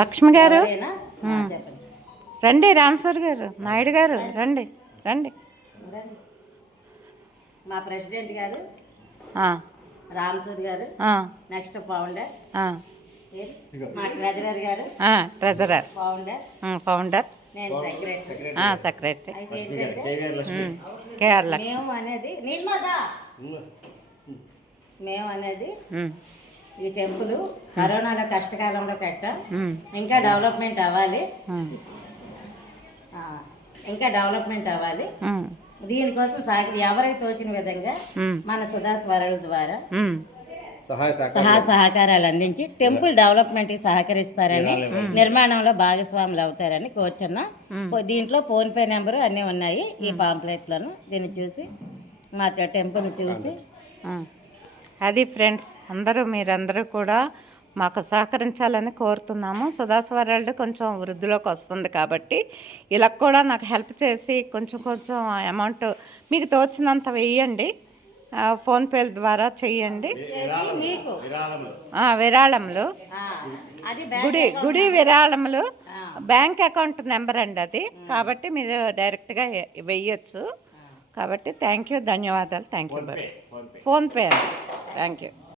లక్ష్మి గారు ఎవరైనా చెప్పండి. రండి, రామసార్ గారు, నాయుడు గారు రండి రండి. మా ప్రెసిడెంట్ గారు ఆ, రామసూరి గారు, ఆ, నెక్స్ట్ ఫౌండర్ ఆ, మా ట్రెజరర్ గారు, ట్రెజరర్, ఫౌండర్, ఫౌండర్, నేను సెక్రటరీ. సెక్రటరీ అయితే ఏంటంటే కేఆర్ లక్ష్మి. మేము అనేది నీల్మాదా మేము అనేది ఈ టెంపుల్ కరోనాలో కష్టకాలంలో పెట్టాం. ఇంకా డెవలప్మెంట్ అవ్వాలి, ఇంకా డెవలప్మెంట్ అవ్వాలి. దీనికోసం ఎవరైతే తోచిన విధంగా మన సుధాస్వరుల ద్వారా సహాయ సహకారాలు అందించి టెంపుల్ డెవలప్మెంట్కి సహకరిస్తారని, నిర్మాణంలో భాగస్వాములు అవుతారని కోరుచున్నాం. దీంట్లో ఫోన్పే నెంబరు అన్నీ ఉన్నాయి ఈ పాంప్లెట్లను. దీన్ని చూసి మా టెంపుల్ని చూసి అది ఫ్రెండ్స్, మీరందరూ కూడా మాకు సహకరించాలని కోరుతున్నాము. సుధాస్వరాలు కొంచెం వృద్ధిలోకి వస్తుంది కాబట్టి ఇలా కూడా నాకు హెల్ప్ చేసి కొంచెం అమౌంట్ మీకు తోచినంత వేయండి, ఫోన్పేల ద్వారా చెయ్యండి. విరాళములు, గుడి విరాళములు బ్యాంక్ అకౌంట్ నెంబర్ అండి అది. కాబట్టి మీరు డైరెక్ట్గా వెయ్యొచ్చు. కాబట్టి థ్యాంక్ యూ, ధన్యవాదాలు. Thank you. ఫోన్పే అండి. Thank you.